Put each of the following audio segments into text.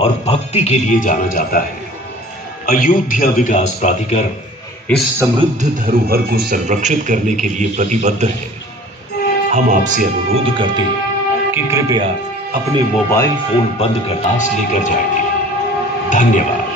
और भक्ति के लिए जाना जाता है। अयोध्या विकास प्राधिकरण इस समृद्ध धरोहर को संरक्षित करने के लिए प्रतिबद्ध है। हम आपसे अनुरोध करते हैं कि कृपया अपने मोबाइल फोन बंद कर पास लेकर जाएंगे। धन्यवाद।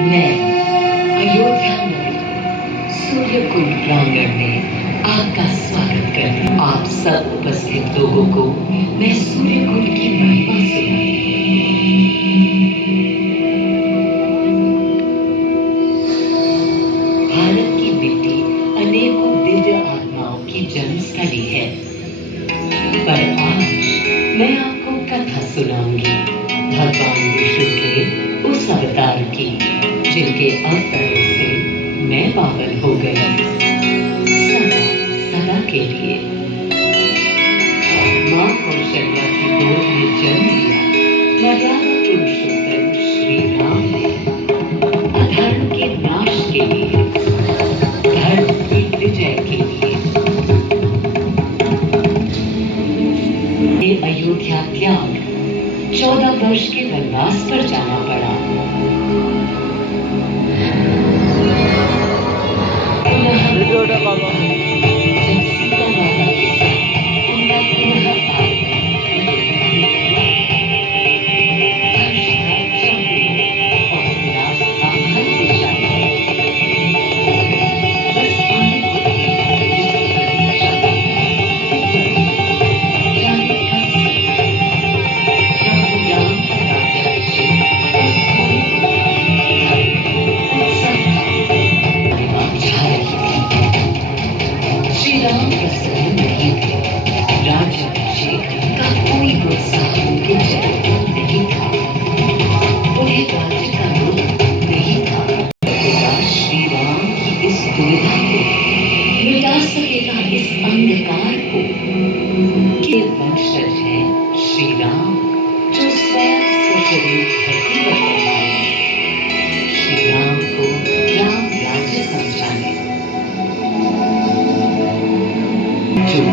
मैं अयोध्या नगरी सूर्यकुंड प्रांगण में आपका स्वागत करती हूँ। आप सब उपस्थित लोगों को मैं सूर्यकुंड की महिमा सुनाऊंगी। भारत की मिट्टी अनेकों दिव्य आत्माओं की जन्मस्थली है, पर आज मैं आपको कथा सुनाऊंगी भगवान विष्णु के उस अवतार की जिनके अवतरण से मैं पावन हो गई सदा सदा के लिए। मां कौशल्या की गोद में जन्म लिया मर्यादा पुरुषोत्तम श्री राम ने अधर्म के नाश के लिए, धर्म की विजय के लिए अयोध्या त्याग 14 वर्ष के वनवास पर जाना पड़ा।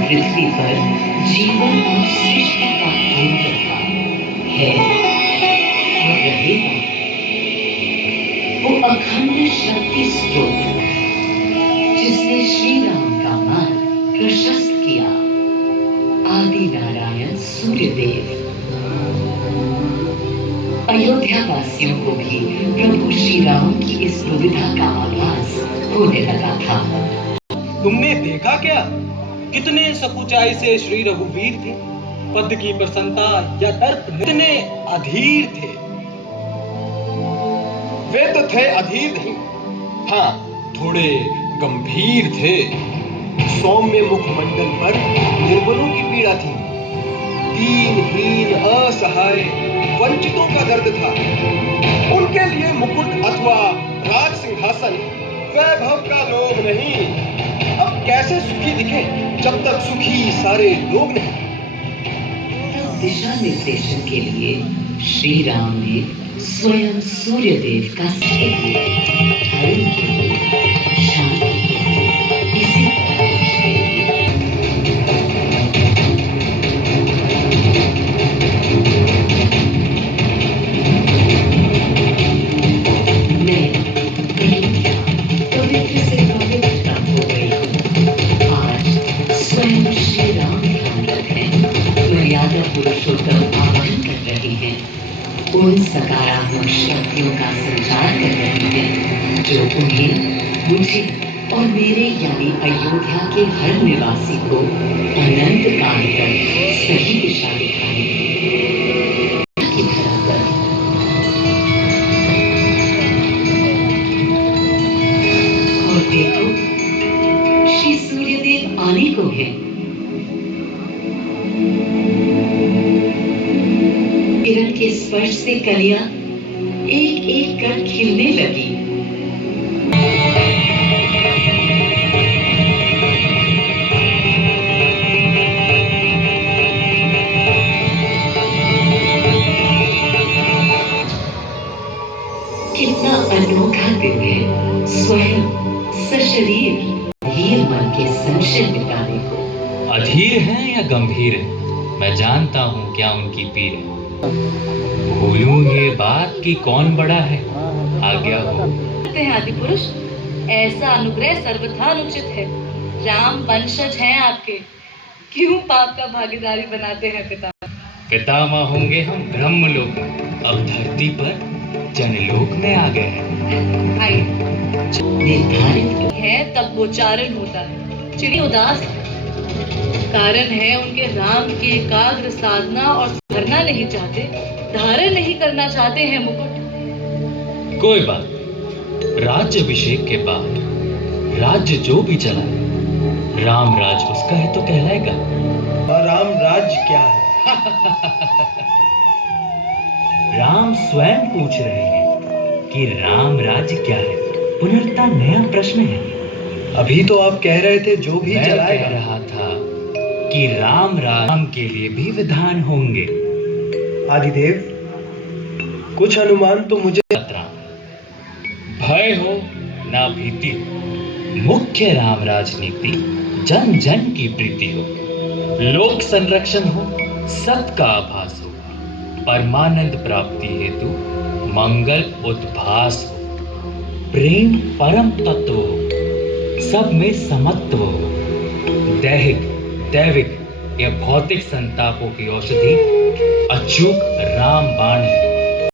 पृथ्वी पर जीवन और सृष्टि का केंद्र था, है और रहेगा। वो अखंड शक्ति स्रोत जिसने श्री राम का मार्ग प्रशस्त किया, आदि नारायण सूर्यदेव। अयोध्या वासियों को भी प्रभु श्री राम की इस सुविधा का आभास होने लगा था। तुमने देखा क्या, कितने सकुचाई से श्री रघुवीर थे। पद की प्रसन्नता या दर्प कितने अधीर थे। वे तो थे अधीर नहीं, हाँ थोड़े गंभीर थे। सौम्य मुखमंडल पर निर्बलों की पीड़ा थी, दीनहीन असहाय वंचितों का दर्द था। उनके लिए मुकुट अथवा राज सिंहासन वैभव का लोभ नहीं। अब कैसे सुखी दिखे जब तक सुखी सारे लोग नहीं। दिशा निर्देशन के लिए श्री राम ने स्वयं सूर्यदेव का धर्म के लिए, शांति के लिए, इसी परामर्श के लिए मैं अयोध्या पवित्र से पवित्रता हो गई हूँ। आज स्वयं श्री राम ध्यान रखें, मर्यादा पुरुषोत्तम आवाहन कर रहे हैं, उन सकारात्मक शक्तियों का संचार कर रहे हैं जो उन्हें, मुझे और मेरे यानी अयोध्या के हर निवासी को अनंत काल तक सही दिशा दिखाएंगे। की धरा पर और देखो, श्री सूर्यदेव आने को है। किरण के स्पर्श से कलियां एक एक कर खिलने लगी। कितना अनोखा दिन है, स्वयं सशरीर धीर मन के संशय मिटाने को। अधीर है या गंभीर है, मैं जानता हूँ क्या उनकी पीर है। भूलूं ये बात कि कौन बड़ा है, आज्ञा हो। आदि पुरुष, ऐसा अनुग्रह सर्वथा अनुचित है। राम वंशज हैं आपके, क्यों पाप का भागीदारी बनाते हैं पिता? पितामह होंगे हम ब्रह्मलोक में, अब धरती पर जनलोक में आ गए हैं। आइए, निर्धारित है तब गोचारण होता है। चिड़ी उदास है, कारण है उनके राम की एकाग्र साधना और सुधरना नहीं चाहते, धारण नहीं करना चाहते हैं मुकुट। कोई बात, राज्य अभिषेक के बाद राज्य जो भी चलाए, राम राज उसका है तो कहलाएगा। राम राज्य क्या है? राम स्वयं पूछ रहे हैं कि राम राज्य क्या है। पुनर्ता नया प्रश्न है। अभी तो आप कह रहे थे जो भी मैं चलाएगा। कह रहा था कि राम के लिए भी विधान होंगे। आदिदेव, कुछ अनुमान तो मुझे। भय हो ना भीति हो, मुख्य राम राजनीति जन जन की प्रीति हो, लोक संरक्षण हो, सत का आभास हो, परमानंद प्राप्ति हेतु मंगल उद्भास हो, प्रेम परम तत्व हो, सब में समत्व हो, दैहिक दैविक या भौतिक संतापों की औषधि अचूक राम बाण